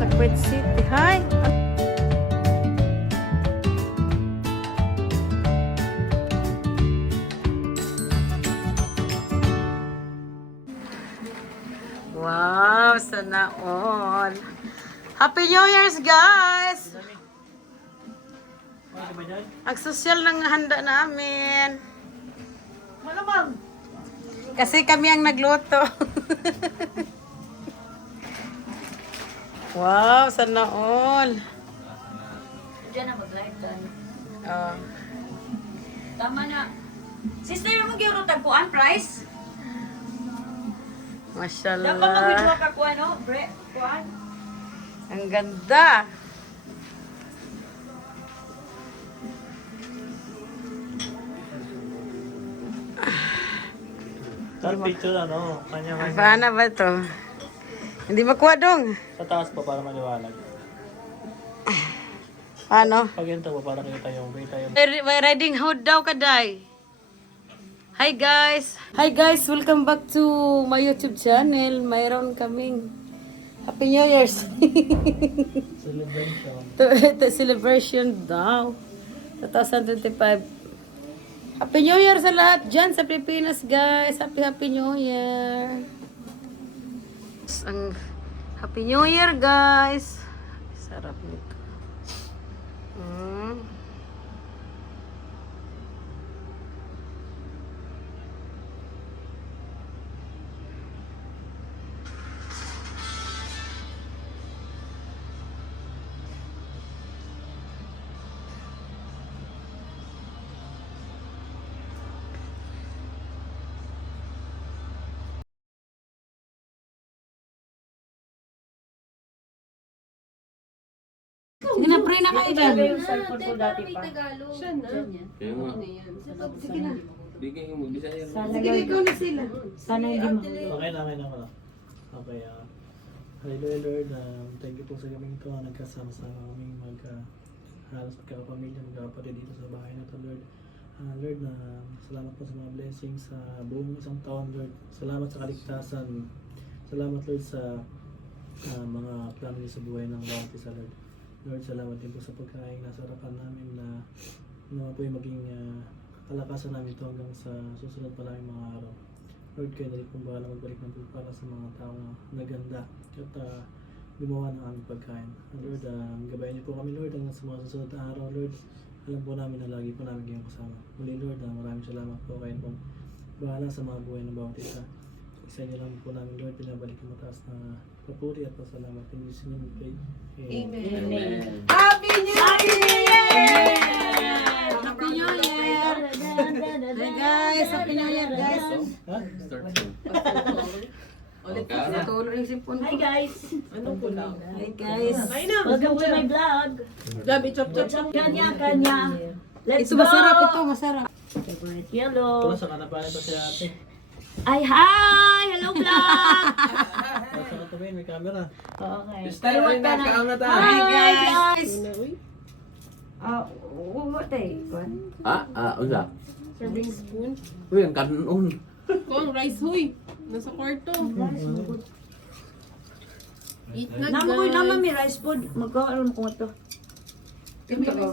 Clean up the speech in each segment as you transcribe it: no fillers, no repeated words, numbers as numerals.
sa Kuwait City. Hi! Wow! Sana all! Happy New Year's, guys! Ang sosyal ng handa namin. Malamang. Kasi kami ang nagluto. Wow, sana all. Diyan na mag-live doon. Oh. Tama na. Sister, yung mag-euro tagpuan price? Dapat mag-withdraw Mashallah. ka kuan, no? Kuan? Ang ganda. Tal picture ano, kanya-kanya. Paano ba to? Hindi makuha dong. Sa taas pa para maliwanag. Paano? Pag yun to, para kita yung May riding hood daw kaday. Hi guys! Hi guys! Welcome back to my YouTube channel. Mayroon kaming Happy New Year's. celebration. Ito celebration daw. 2025. Happy New Year sa lahat dyan sa Pilipinas, guys. Happy New Year. Ang Happy New Year, guys. Sarap nito. Mm. Sige na, pray na kayo dyan. Yung cellphone ko dati pa. Siya na. Kaya nga, Sige na. bigay mo mag-bisaya. Sige na, ikaw na sila. Sana hindi mo. Okay na wala. Okay, hallelujah Lord, thank you po sa kaming ito na nagkasama-sama kaming halos magkakapamilya, magkakapatid dito sa bahay na ito, Lord. Lord, salamat po sa mga blessings sa buong isang taon, Lord. Salamat sa kaligtasan. Salamat, Lord, sa mga plano niyo sa buhay ng bawat isa, Lord. Lord, salamat din po sa pagkain nasa harapan namin na po yung maging kalakasan namin ito hanggang sa susunod pa namin mga araw. Lord, kayo na rin pong bahala magbalik ng pagpala sa mga tao na naganda at gumawa ng aming pagkain. Lord, gabayan niyo po kami, Lord, hanggang sa mga susunod na araw, Lord. Alam po namin na lagi po namin kayong kasama. Muli, Lord, maraming salamat po kayo pong bahala sa mga buhay ng bawat isa. Isa niyo lang po namin, Lord, pinabalik yung mataas na papuri at pasalamat. In Jesus' name we pray. Amen. Happy New Year! Happy New Year! Hi guys! Happy New Year, guys! Ha? Start mo. Ulit Okay. natulog yung sipon ko. Hi guys! Anong kulang? Hi guys! Ay na. Welcome to my vlog. Gabi, chop, chop, chop. Kanya. Let's Ito go! masarap ito, masarap. Favorite Wala yellow. sa kanapan ito si ate. Ay, hi! Hello vlog! Wala sa katamin, may camera. Okay. Kaliwat ka na. Kaam na ta. Hi guys! Una, uy. What eh? Unsa? Serving spoon. Uy, ang kanon. Kung rice, huy. Nasa kwarto. Eat na, Naman guys. may rice food. Magkakaroon ko ito. Ito ko.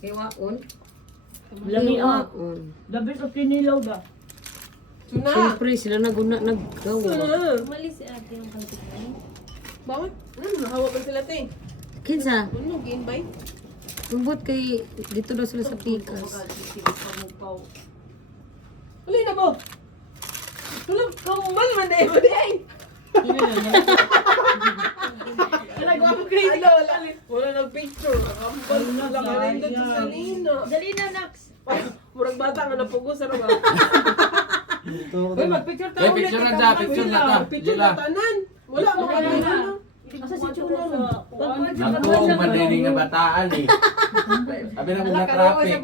Iwaon. Lami Iwaon. Gabi sa kinilaw ba? Tuna. Siyempre, sila naggawa. Mali si ate yung kalitikan. Bakit? Nahawa ba sila, te? Kinsa, Ano, gi-invite? tubot kay dito daw sila sa Pikas. Uli na mo. Tulog, kumal man na yun, eh. Nagawa ko kayo. Wala nag-picture. Nakambal na lang. Nalindot sa Nino. Dali na, Nax. Murag bata nga napugos. Ano ba? Ito, Uy, mag-picture Eh, picture na dyan, picture na ta. Picture Dila. na tanan. Wala mo ka na. Asa si Chula? Naku, madiling na bataan eh. Sabi na kung na-traffic.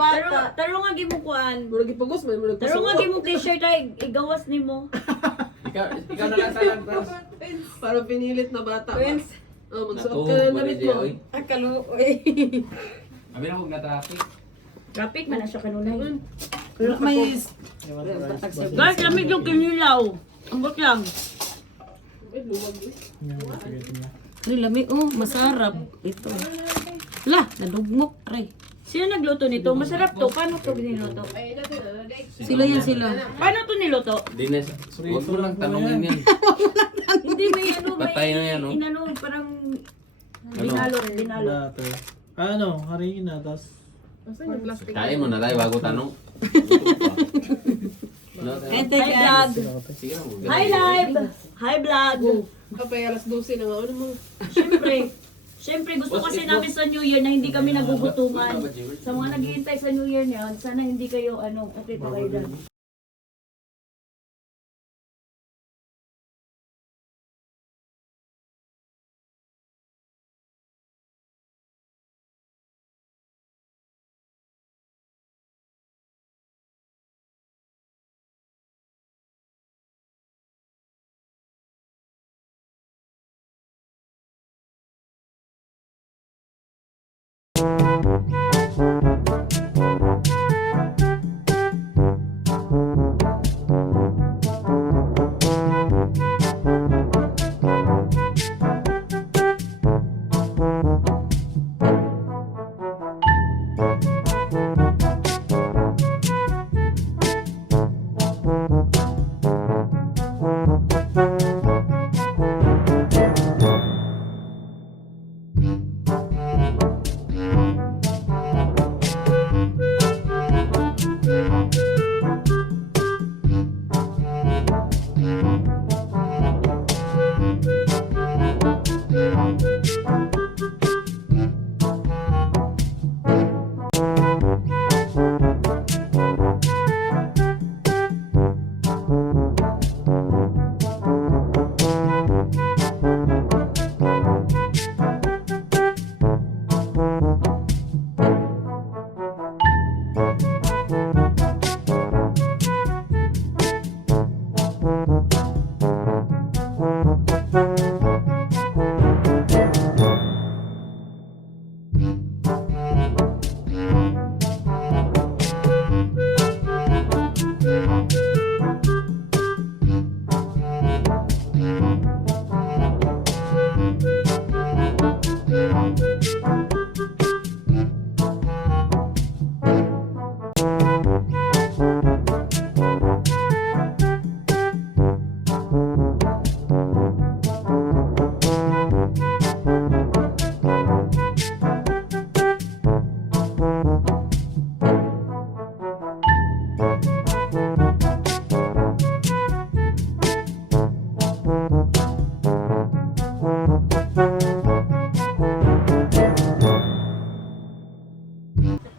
Taro nga gimukuan. Murag ipugos. Murag Taro nga pasuot. gimuk t-shirt ay igawas nimo. Ikaw na lang sa lagpas. Para pinilit na bata. Friends. Oh, magsuot Naku, ka ng damit mo. oy. Ang kaluoy. Sabi na kung na-traffic. Traffic man na siya kanunay. Pero may Guys, lamig yung kinilaw. Ambot lang. Eh, luwag eh. Sige. Ay, lami. Oh, masarap. Ito. Lah, nadugmok. Aray. Sino nagluto nito? Masarap to. Paano to niluto? Sila yan sila. Paano to niluto? Dines, huwag mo lang tanongin yan. Hindi, may ano, Patay na yan, oh. inano, parang binalot. Later. Ano, harina, tas... Kain mo na tayo bago tanong. Ito Hi guys. vlog! Sige na mo. Hi live! Hi vlog! Kapay alas 12 na nga. Ano mo? Siyempre gusto kasi namin sa New Year na hindi kami nagugutuman. Sa mga naghihintay sa New Year na yun, sana hindi kayo okay pa kayo dyan.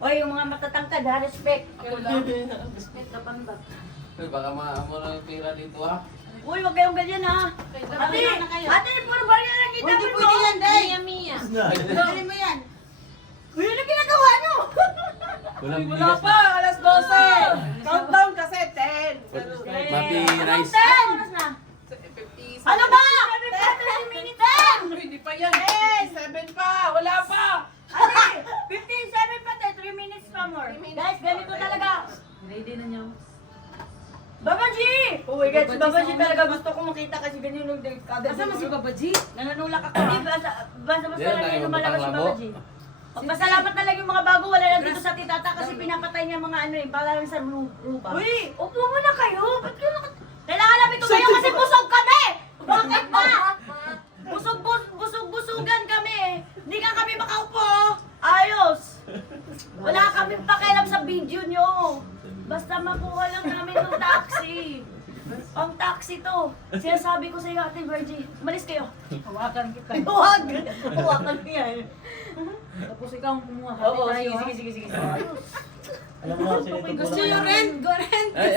Oy, yung mga matatangkad ha, respect. Respect na pandak. Baka maamo na yung pera dito ha. Uy, wag kayong ganyan ha. Ate, puro barya lang kita. Hindi pwede yan, Day. Mia. Dali mo yan. Uy, ano ginagawa nyo? Walang Wala bigas pa, na. alas 12. Countdown kasi 10. Pati rice. Oras na. 50. Ano ba? 30 minutes. Hindi pa yan. 7 pa. Wala pa. Ate, 15-7 pa tayo. 3 minutes pa more. Guys, ganito talaga. Ready na niyo. Babaji! Oh my God, si Babaji talaga gusto ko makita kasi ganyan yung kada. Asa mo si Babaji? Nananulak ako. Di, basta Hindi, lang tayo yung lumalabas si magpapalabo. Babaji. Pasalamat na lang yung mga bago, wala lang dito sa titata kasi pinapatay niya mga ano eh, para lang sa rupa. Uy, upo muna kayo. Ba't kayo kailangan namin tumayo kasi busog kami! Bakit ba? Busog-busugan kami eh. Hindi nga kami makaupo. Ayos. Wala kami pakialam sa video nyo. Basta makuha lang namin yung taxi. Ang taxi to. Sinasabi ko sa iyo, Ate Virgie, umalis kayo. Hawakan kita. Huwag! Huwakan niya. Tapos ikaw ang kumuha. Oo, sige. Alam mo kasi ito Gusto nyo rent? Go rent! Ay!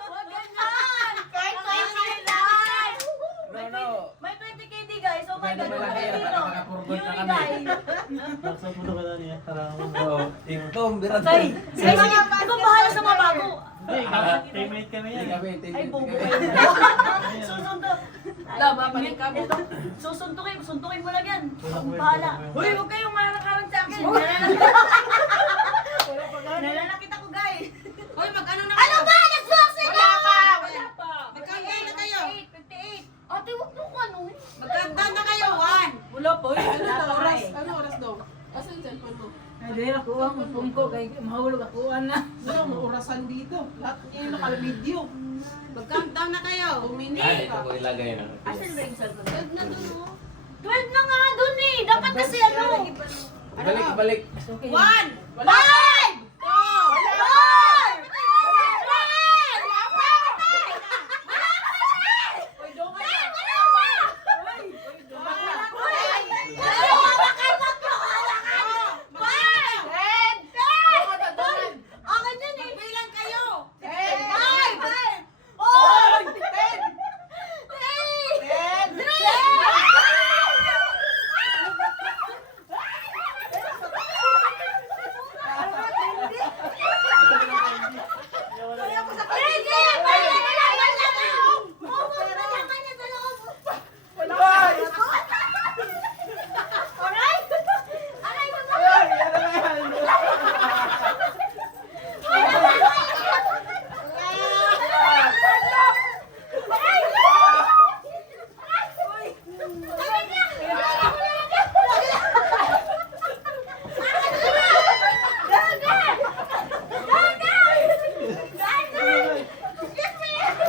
Huwag ganyan! Kahit may live! May 20k di guys. Oh my God. Malaki yan, Dito. nakapurgot na Yuri, kami. guys. Naksa mo ka na niya. Oo. Tingtom, birat. Say, sige, ikaw bahala sa mga bago. Hindi, teammate kami yan. Ay, bobo. Susuntok. Babalik ka mo. Suntukin mo lang yan. Ang bahala. Uy, huwag kayong marang-arang sa akin. Nalalakit ako, guys. Hoy, mag-ano na Ano ba? Nag-boxing na! Wala pa. Wala pa. Magkakain na kayo. 58. Ate, huwag mo ano. Magkanta na kayo, Juan. Wala po, ano na oras? Ano oras daw? Asan yung cellphone mo? Hindi na kuha mo pungko kay mahulog ako na. Wala, may orasan dito. Lahat niya yung naka-video. Magkanta na kayo. Ay, ito ko ilagay na. Asan ba yung cellphone? 12 na nga dun eh. Dapat kasi ano. Ibalik, ibalik. Juan! Wala!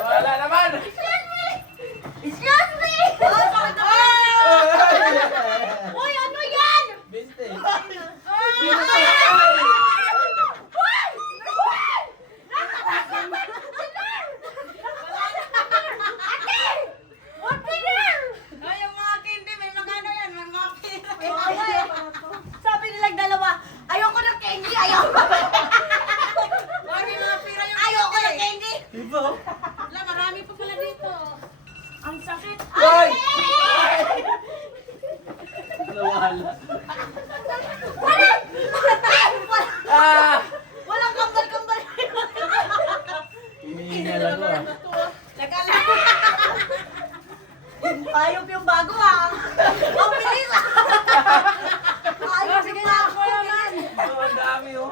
Wala naman! Excuse me! Uy, ano yan? Biste. Ay, yung mga candy, may mga ano yan, may mga pera. Sabi nilang dalawa, ayoko ng candy, ayoko. Ay, may mga pera yung Ayoko ng candy. Iba. Wala, marami pa pala dito. Ang sakit. Hoy! Ay! Nawala. Wala! Walang kambal-kambal. Hinihingal ako ah. Ayop yung bago ah. Ang bilis ah. Ayop yung bago. Oh, ang dami oh.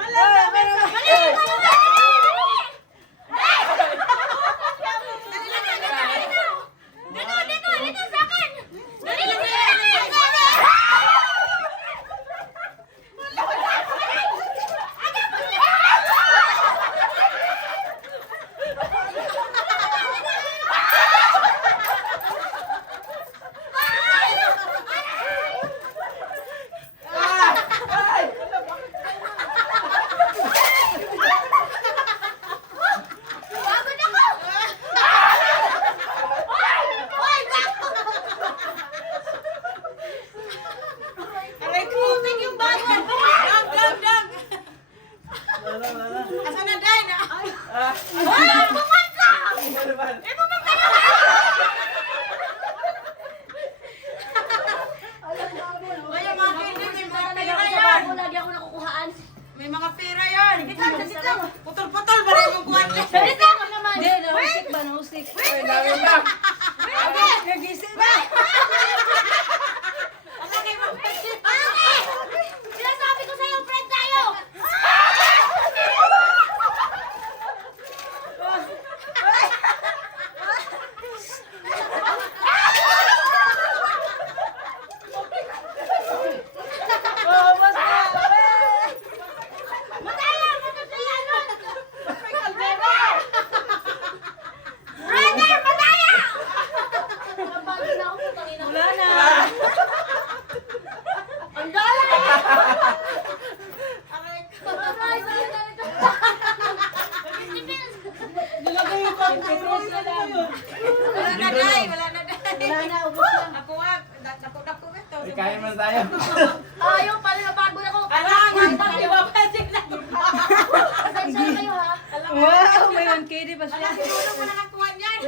Dito sa akin! Dali lang Aray ko, utik yung bago. Dag, dag, dag. Wala, wala. Asan na, Day? Ano naman? Ay, yung mga candy, may mga pera yan. Bago lagi ako nakukuhaan. May mga pera yan. Saglit lang. Putol-putol, ba rin yung guwan? Saglit lang naman. Hindi, nahusik ba? Nahusik. Ay, dami pa. Nagising na. Sinasabi ko sa'yo, friend tayo. Mataya! Mataya nun! Brother! Mataya! Nabagin na ako. Tangina. Wala na. Ang dala! Aray ko. Nilagay yung control na lang. Wala na, Day. Wala na, Day. Wala na, ubos na. Ako nga, naku ito. Ay, kain man tayo. Ayaw pala na bago na ko. Alangan, di ba pwede na? Pasensya na kayo ha. Wow, may 1KD pa siya. Alam, siguro mo nakakuha niyan.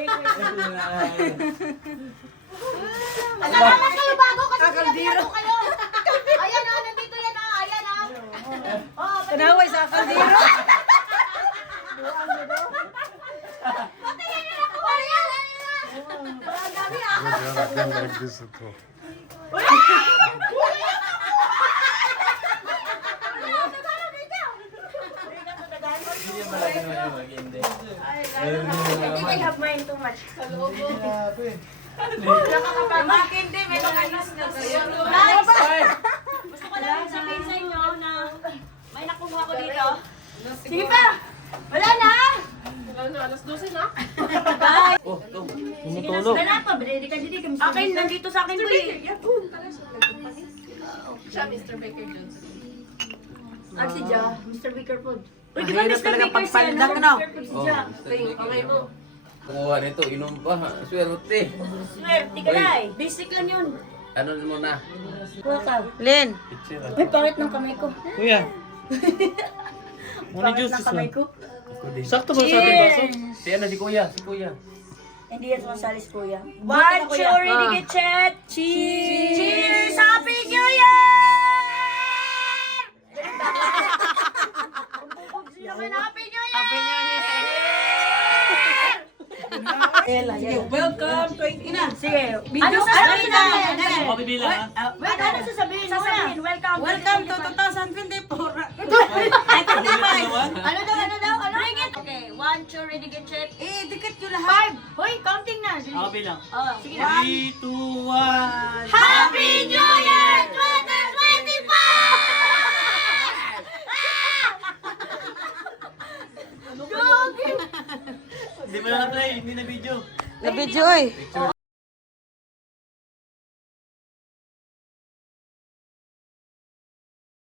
Salamat kayo bago kasi sinabihan ko kayo. Ayan ha, nandito yan ha. Ayan ha. Oh, Kanaway sa kaldero. patayan nyo na ko. Ayan, ayan na. Ang dami ha. Again like this at all. Hindi ba lagi naman yung mag-hindi? I think I have mine too much. Grabe. Yung mga kindi, may mga news na Guys, gusto ko lang sabihin sa inyo na may nakuha ko dito. Sige pa! Wala na! Alas 12 na. Guys! Oh, ito. Sige na, sige na pa. Hindi ka dito. Akin, nandito sa akin to eh. Siya, Mr. Baker Johnson. Ah, si Ja, Mr. Baker Food. Uy, di Mahirap ba Mr. talaga Baker si pagpaldak, ano? no? Mr. Baker si Oh, Ja. Okay mo. kuha nito, inom pa. Swerte. Swerte ka na eh. Basic lang yun. Ano mo na? Kuha ka. Len, Picture. Uy, pangit ng kamay ko. Kuya, Pangit ng kamay ko. sakto ba sa ating baso? Si ano, si kuya, si kuya. Hindi yan sumasalis, kuya. One, two, ready, get set. Cheers! Cheers! Happy New Year! Happy New Year! Happy New Year! Welcome to Ina. Sige. Ano sasabihin natin? Ako bibilang ha. Ano sasabihin? Sasabihin, welcome. welcome to 2024. Ano daw? Bring it. Okay, one, two, ready, get set. Eh, dikit yun lahat. Hoy, counting na. Ako bilang. Oh, sige na. 3, 2, 1. Happy New Year 2025! Hindi mo na na-play, hindi na video. Na video eh.